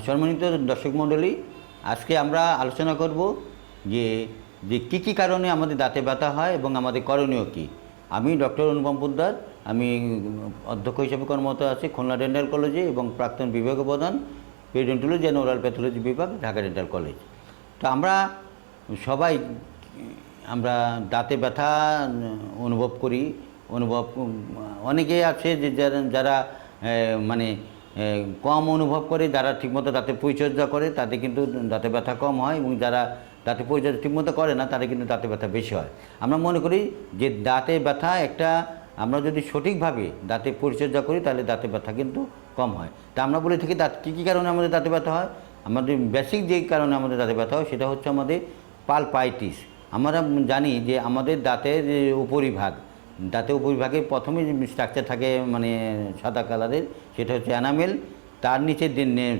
সম্মানিত দর্শক মণ্ডলী আজকে আমরা আলোচনা করব যে যে কী কী কারণে আমাদের দাঁতে ব্যথা হয় এবং আমাদের করণীয় কী। আমি ডক্টর অনুপম পোদ্দার আমি অধ্যক্ষ হিসেবে কর্মরত আছি খুলনা ডেন্টাল কলেজে এবং প্রাক্তন বিভাগ প্রধান পেডেন্টোলজি অ্যান্ড ওরাল প্যাথোলজি বিভাগ ঢাকা ডেন্টাল কলেজ তো আমরা সবাই আমরা দাঁতে ব্যথা অনুভব করি অনুভব উম, অনেকেই আছে যে যারা মানে কম অনুভব করে, যারা ঠিকমতো দাঁতের পরিচর্যা করে তাদের কিন্তু দাঁতে ব্যথা কম হয় এবং যারা দাঁতে পরিচর্যা ঠিকমতো করে না, তাদের কিন্তু দাঁতে ব্যথা বেশি হয়। আমরা মনে করি যে দাঁতে ব্যথা একটা, আমরা যদি সঠিকভাবে দাঁতে পরিচর্যা করি, তাহলে দাঁতে ব্যথা কিন্তু কম হয়। তা আমরা বলে থাকি দাঁত, কী কী কারণে আমাদের দাঁতে ব্যথা হয়? আমাদের বেসিক যে কারণে আমাদের দাঁতে ব্যথা হয়, সেটা হচ্ছে আমাদের পালপাইটিস আমরা জানি যে আমাদের দাঁতের উপরিভাগ দাঁতের উপরিভাগে প্রথমে স্ট্রাকচার থাকে মানে সাদা কালারের, সেটা হচ্ছে অ্যানামেল তার নিচে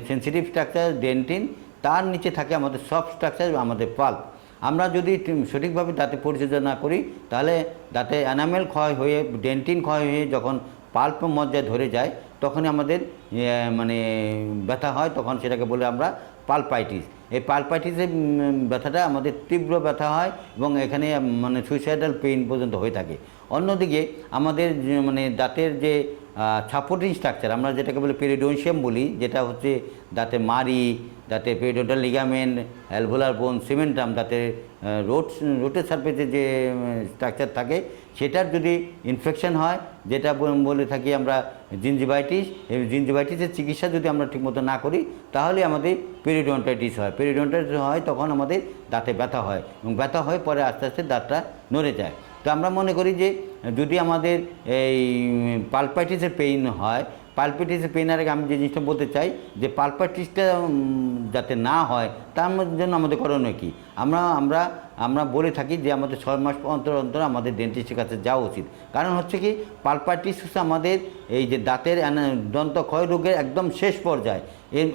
সেন্সিটিভ স্ট্রাকচার ডেন্টিন তার নিচে থাকে আমাদের সফট স্ট্রাকচার আমাদের পাল্প আমরা যদি সঠিকভাবে দাঁতে পরিচর্যা না করি, তাহলে দাঁতে অ্যানামেল ক্ষয় হয়ে ডেন্টিন ক্ষয় হয়ে যখন পাল্প মজ্জায় ধরে যায়, তখনই আমাদের মানে ব্যথা হয়, তখন সেটাকে বলে আমরা পালপাইটিস এই পালপাইটিসের ব্যথাটা আমাদের তীব্র ব্যথা হয় এবং এখানে মানে সুইসাইডাল পেইন পর্যন্ত হয়ে থাকে। অন্যদিকে আমাদের মানে দাঁতের যে ছাপোটিং স্ট্রাকচার আমরা যেটাকে বলি পেরিডোনশিয়াম বলি, যেটা হচ্ছে দাঁতে মারি দাঁতে পেরিডোটাল লিগামেন্ট অ্যালভোলার বোন সিমেন্টাম দাঁতে রোড রোটের সার্ফেসে যে স্ট্রাকচার থাকে সেটার যদি ইনফেকশন হয়, যেটা বলে থাকি আমরা জিনজিবাইটিস এই জিনজিবাইটিসের চিকিৎসা যদি আমরা ঠিকমতো না করি, তাহলে আমাদের পেরিডন্টাইটিস হয়। পেরিডন্টাইটিস হয় তখন আমাদের দাঁতে ব্যথা হয় এবং ব্যথা হয়ে পরে আস্তে আস্তে দাঁতটা নড়ে যায়। তো আমরা মনে করি যে যদি আমাদের এই পালপাইটিসের পেইন হয় পালপাইটিসের পেইনের আগে আমি যে জিনিসটা বলতে চাই, যে পালপাইটিসটা যাতে না হয়, তার জন্য আমাদের করণীয় কী? আমরা আমরা আমরা বলে থাকি যে আমাদের ছয় মাস অন্তর অন্তর আমাদের ডেন্টিস্টের কাছে যাওয়া উচিত। কারণ হচ্ছে কি পালপাইটিস হচ্ছে আমাদের এই যে দাঁতের দন্ত ক্ষয় রোগের একদম শেষ পর্যায়ে।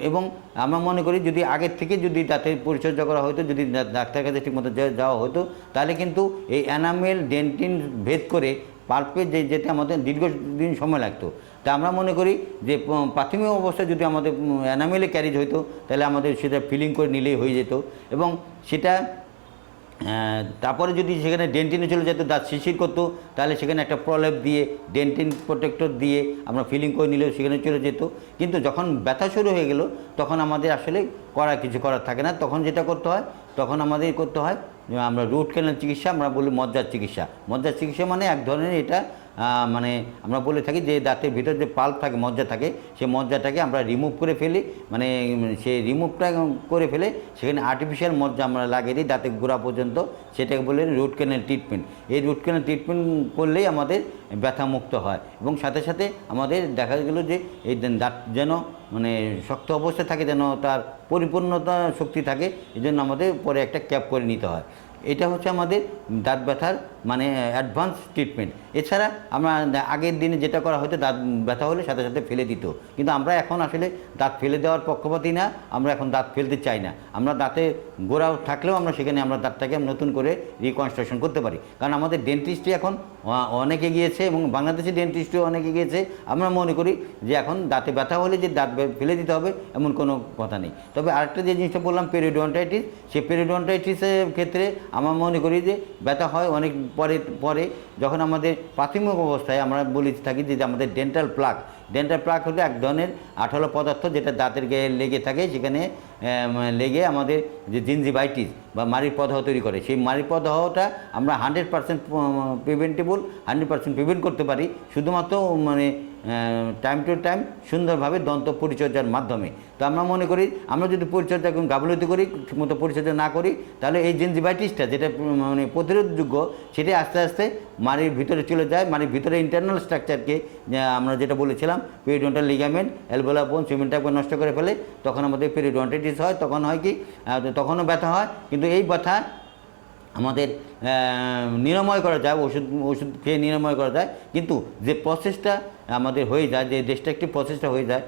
এবং আমরা মনে করি যদি আগের থেকে যদি দাঁতের পরিচর্যা করা হতো, যদি ডা- ডাক্তারের কাছে ঠিকমতো যাওয়া হতো, তাহলে কিন্তু এই অ্যানামেল ডেন্টিন ভেদ করে পাল্পে যে যেতে আমাদের দীর্ঘদিন সময় লাগতো। তা আমরা মনে করি যে প্রাথমিক অবস্থায় যদি আমাদের অ্যানামেলে ক্যারিজ হইতো, তাহলে আমাদের সেটা ফিলিং করে নিলেই হয়ে যেত। এবং সেটা তারপরে যদি সেখানে ডেন্টিনে চলে যেত, দাঁত শিশির করতো, তাহলে সেখানে একটা প্রলেপ দিয়ে ডেন্টিন প্রোটেক্টর দিয়ে আমরা ফিলিং করে নিলেও সেখানে চলে যেত। কিন্তু যখন ব্যথা শুরু হয়ে গেল, তখন আমাদের আসলে করা কিছু করার থাকে না। তখন যেটা করতে হয়, তখন আমাদের করতে হয় আমরা রুট কেনার চিকিৎসা আমরা বলি মজ্জার চিকিৎসা। মজ্জার চিকিৎসা মানে এক ধরনের এটা মানে আমরা বলে থাকি যে দাঁতের ভিতর যে পাল্প থাকে মজ্জা থাকে সেই মজ্জাটাকে আমরা রিমুভ করে ফেলি। মানে উম, সেই রিমুভটা করে ফেলে সেখানে আর্টিফিশিয়াল মজ্জা আমরা লাগিয়ে দিই দাঁতের গোড়া পর্যন্ত। সেটাকে বলে রুট ক্যানেল ট্রিটমেন্ট এই রুট ক্যানেল ট্রিটমেন্ট করলেই আমাদের ব্যথা মুক্ত হয়। এবং সাথে সাথে আমাদের দেখা গেল যে এই দাঁত যেন মানে শক্ত অবস্থায় থাকে যেন তার পরিপূর্ণতা শক্তি থাকে এই জন্য আমাদের পরে একটা ক্যাপ করে নিতে হয়। এটা হচ্ছে আমাদের দাঁত ব্যথার মানে অ্যাডভান্স ট্রিটমেন্ট এছাড়া আমরা আগের দিনে যেটা করা হতো, দাঁত ব্যথা হলে সাথে সাথে ফেলে দিত। কিন্তু আমরা এখন আসলে দাঁত ফেলে দেওয়ার পক্ষপাতি না, আমরা এখন দাঁত ফেলতে চাই না। আমরা দাঁতে গোড়া থাকলেও আমরা সেখানে আমরা দাঁতটাকে নতুন করে রিকনস্ট্রাকশন করতে পারি। কারণ আমাদের ডেন্টিস্টই এখন অনেক গিয়েছে এবং বাংলাদেশি ডেন্টিস্টও অনেকে গিয়েছে আমরা মনে করি যে এখন দাঁতে ব্যথা হলে যে দাঁত ফেলে দিতে হবে এমন কোনো কথা নেই। তবে আরেকটা যে জিনিসটা বললাম পেরিডন্টাইটিস সেই পেরিডন্টাইটিসের ক্ষেত্রে আমরা মনে করি যে ব্যথা হয় অনেক পরে পরে। যখন আমাদের প্রাথমিক অবস্থায় আমরা বলে থাকি যে আমাদের ডেন্টাল প্লাক ডেন্টাল প্লাক হলো এক ধরনের আঠালো পদার্থ যেটা দাঁতের গায়ে লেগে থাকে সেখানে লেগে আমাদের যে জিনজিবাইটিস বা মারির প্রদাহ তৈরি করে। সেই মারির প্রদাহটা আমরা hundred percent preventable hundred percent prevent করতে পারি। শুধুমাত্র মানে টাইম টু টাইম সুন্দরভাবে দন্ত পরিচর্যার মাধ্যমে। তো আমরা মনে করি, আমরা যদি পরিচর্যা গাফলতি করি, ঠিকমতো পরিচর্যা না করি, তাহলে এই জেনজিবাইটিসটা যেটা মানে প্রতিরোধযোগ্য সেটাই আস্তে আস্তে মাড়ির ভিতরে চলে যায়, মাড়ির ভিতরে ইন্টারনাল স্ট্রাকচারকে আমরা যেটা বলেছিলাম পেরিডন্টাল লিগামেন্ট অ্যালভোলা বোন নষ্ট করে ফেলে, তখন আমাদের পেরিডন্টাইটিস হয়, তখন হয় কি তখনও ব্যথা হয়, কিন্তু এই ব্যথা আমাদের নিরাময় করা যায়, ওষুধ ওষুধ খেয়ে নিরাময় করা যায়, কিন্তু যে প্রসেসটা আমাদের হয়ে যায়, যে ডিস্ট্রাকটিভ প্রসেসটা হয়ে যায়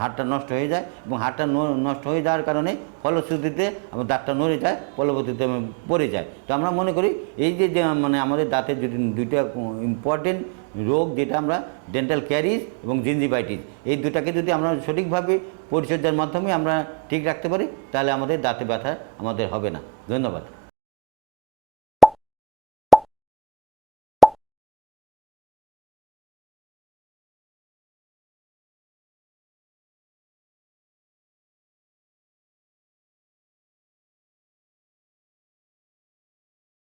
হাড়টা নষ্ট হয়ে যায় এবং হাড়টা নষ্ট হয়ে যাওয়ার কারণে ফলশ্রুতিতে আমার দাঁতটা নড়ে যায়, পরবর্তীতে পড়ে যায়। তো আমরা মনে করি এই যে মানে আমাদের দাঁতের যদি দুইটা ইম্পর্টেন্ট রোগ যেটা আমরা ডেন্টাল ক্যারিজ এবং জিঞ্জিভাইটিস এই দুটাকে যদি আমরা সঠিকভাবে পরিচর্যার মাধ্যমে আমরা ঠিক রাখতে পারি, তাহলে আমাদের দাঁতে ব্যথা আমাদের হবে না। ধন্যবাদ।